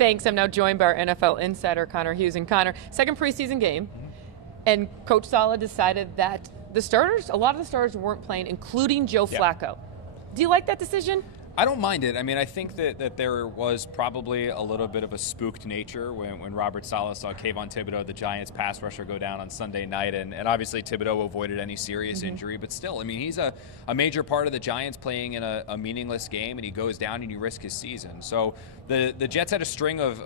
Thanks. I'm now joined by our NFL Insider, Connor Hughes. And Connor, second preseason game, and Coach Saleh decided that a lot of the starters weren't playing, including Joe Flacco. Do you like that decision? I don't mind it. I mean, I think that there was probably a little bit of a spooked nature when Robert Saleh saw Kayvon Thibodeau, the Giants pass rusher, go down on Sunday night. And obviously Thibodeau avoided any serious injury. But still, I mean, he's a major part of the Giants playing in a meaningless game, and he goes down and you risk his season. So the Jets had a string of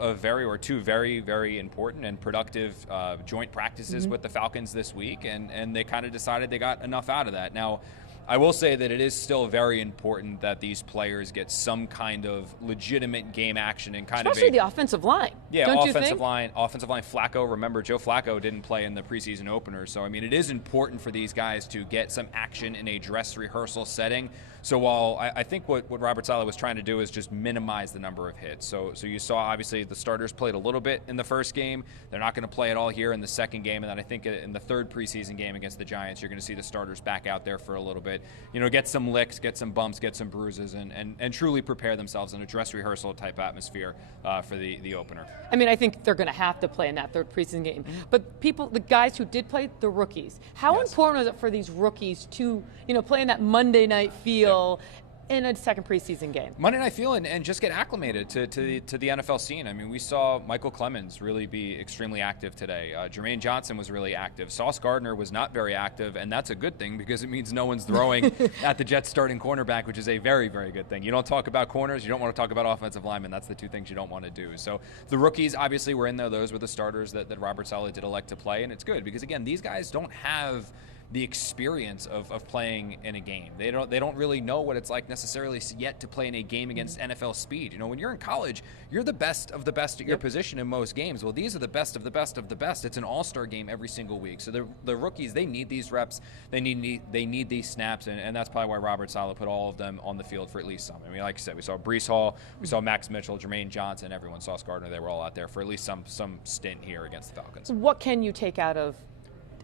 two very, very important and productive joint practices with the Falcons this week. And they kind of decided they got enough out of that. Now, I will say that it is still very important that these players get some kind of legitimate game action and especially the offensive line. Yeah, don't offensive line. Flacco. Remember, Joe Flacco didn't play in the preseason opener, so I mean, it is important for these guys to get some action in a dress rehearsal setting. So while I think what Robert Saleh was trying to do is just minimize the number of hits. So you saw obviously the starters played a little bit in the first game. They're not going to play it all here in the second game, and then I think in the third preseason game against the Giants, you're going to see the starters back out there for a little bit. You know, get some licks, get some bumps, get some bruises, and truly prepare themselves in a dress rehearsal type atmosphere for the opener. I mean, I think they're going to have to play in that third preseason game. But the guys who did play, the rookies, how important was it for these rookies to, play in that Monday night feel in a second preseason game? Monday night feel and just get acclimated to the NFL scene. I mean, we saw Michael Clemens really be extremely active today. Jermaine Johnson was really active. Sauce Gardner was not very active, and that's a good thing because it means no one's throwing at the Jets starting cornerback, which is a very, very good thing. You don't talk about corners. You don't want to talk about offensive linemen. That's the two things you don't want to do. So the rookies obviously were in there. Those were the starters that Robert Saleh did elect to play, and it's good because, again, these guys don't have the experience of playing in a game. They don't really know what it's like necessarily yet to play in a game against NFL speed. You know, when you're in college, you're the best of the best at your position in most games. Well, these are the best of the best of the best. It's an all-star game every single week. So the rookies, they need these reps. They need these snaps, and that's probably why Robert Saleh put all of them on the field for at least some. I mean, like I said, we saw Breece Hall, we saw Max Mitchell, Jermaine Johnson, everyone, Sauce Gardner. They were all out there for at least some stint here against the Falcons. What can you take out of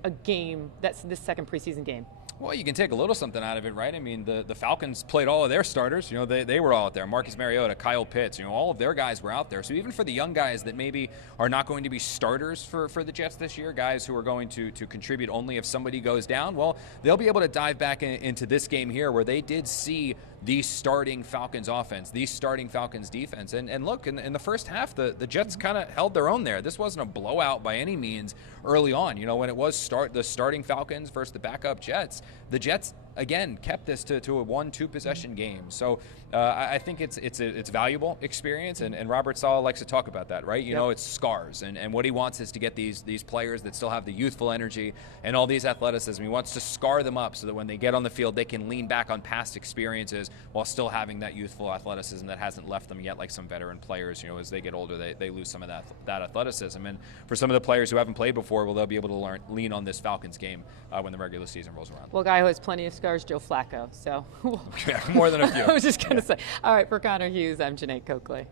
a game that's this second preseason game? Well, you can take a little something out of it, right? I mean, the Falcons played all of their starters. You know, they were all out there. Marcus Mariota, Kyle Pitts, all of their guys were out there. So even for the young guys that maybe are not going to be starters for the Jets this year, guys who are going to contribute only if somebody goes down, well, they'll be able to dive back into this game here where they did see the starting Falcons offense, the starting Falcons defense. And look, in the first half, the Jets kind of held their own there. This wasn't a blowout by any means early on. You know, when it was the starting Falcons versus the backup Jets, the Jets, again, kept this to a 1-2 possession game. So I think it's valuable experience, and Robert Saleh likes to talk about that, right? You know, it's scars, and what he wants is to get these players that still have the youthful energy and all these athleticism. He wants to scar them up so that when they get on the field, they can lean back on past experiences while still having that youthful athleticism that hasn't left them yet, like some veteran players. You know, as they get older, they lose some of that athleticism. And for some of the players who haven't played before, well, they'll be able to lean on this Falcons game when the regular season rolls around. Well, a guy who has plenty of scars, Joe Flacco. So more than a few. I was just going to say. All right, for Connor Hughes, I'm Jeane Coakley.